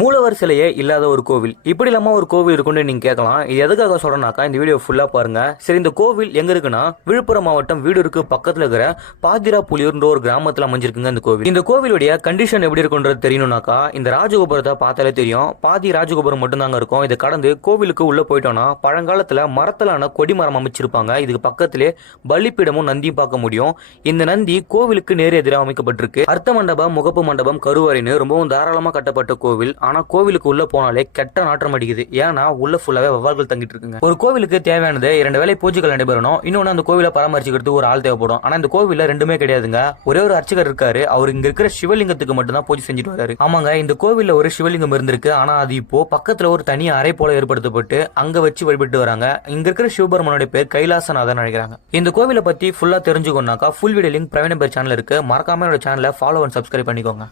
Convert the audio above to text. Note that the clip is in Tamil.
மூலவர் சிலையே இல்லாத ஒரு கோவில், இப்படி இல்லாம ஒரு கோவில் இருக்குன்னு நீங்க கேட்கலாம். இது எதுக்காக சொல்றேன்னாக்கா, இந்த வீடியோ ஃபுல்லா பாருங்க. சரி, இந்த கோவில் எங்க இருக்குன்னா விழுப்புரம் மாவட்டம் வீடூருக்கு பக்கத்துல இருக்கிற பாத்திராப்புலியூர்ன்ற ஒரு கிராமத்துல அமைஞ்சிருக்குங்க இந்த கோவில். இந்த கோவிலுடைய கண்டிஷன் எப்படி இருக்குன்றது தெரியணும்னாக்கா, இந்த ராஜகோபுரத்தை பார்த்தாலே தெரியும். பாதி ராஜகோபுரம் மட்டும் தாங்க இருக்கும். இதை கடந்து கோவிலுக்கு உள்ள போயிட்டோம்னா பழங்காலத்துல மரத்திலான கொடிமரம் அமைச்சிருப்பாங்க. இதுக்கு பக்கத்திலே பலிப்பீடமும் நந்தியும் பார்க்க முடியும். இந்த நந்தி கோவிலுக்கு நேர் எதிராக அமைக்கப்பட்டிருக்கு. அர்த்த மண்டபம், முகப்பு மண்டபம், கருவறைன்னு ரொம்பவும் தாராளமா கட்டப்பட்ட கோவில். ஆனா கோவிலுக்கு உள்ள போனாலே கெட்ட நாற்றம் அடிக்குது. ஏன்னா உள்ள ஃபுல்லாவே வவ்வால்கள் தங்கிட்டு இருக்குங்க. ஒரு கோவிலுக்கு தேவையானது 2 வேளை பூஜைகள் நடைபெறணும். இன்னொன்னு அந்த கோவிலை பராமரிச்சுக்கிறதுக்கு ஒரு ஆள் தேவைப்படும். ஆனா இந்த கோவில்ல ரெண்டுமே கிடையாதுங்க. ஒரே ஒரு அர்ச்சகர் இருக்காரு. அவர் இங்க இருக்கிற சிவலிங்கத்துக்கு மட்டும் தான் பூஜை செஞ்சுட்டு வராரு. ஆமாங்க, இந்த கோவில்ல ஒரு சிவலிங்கம் இருந்திருக்கு. ஆனா அது இப்போ பக்கத்துல ஒரு தனி அறை போல ஏற்படுத்தப்பட்டு அங்க வச்சு வழிபட்டு வராங்க. இங்க இருக்கிற சிவபெருமானுடைய பேர் கைலாசநாதன் அழைக்கிறாங்க. இந்த கோவிலை பத்தி ஃபுல்லா தெரிஞ்சுக்கணும்னாக்கா ஃபுல் வீடியோ லிங்க் பிரவீன் பேர் சேனல் இருக்கு. மறக்காம என்னோட சேனலை ஃபாலோ அண்ட் சப்ஸ்கிரைப் பண்ணிக்கோங்க.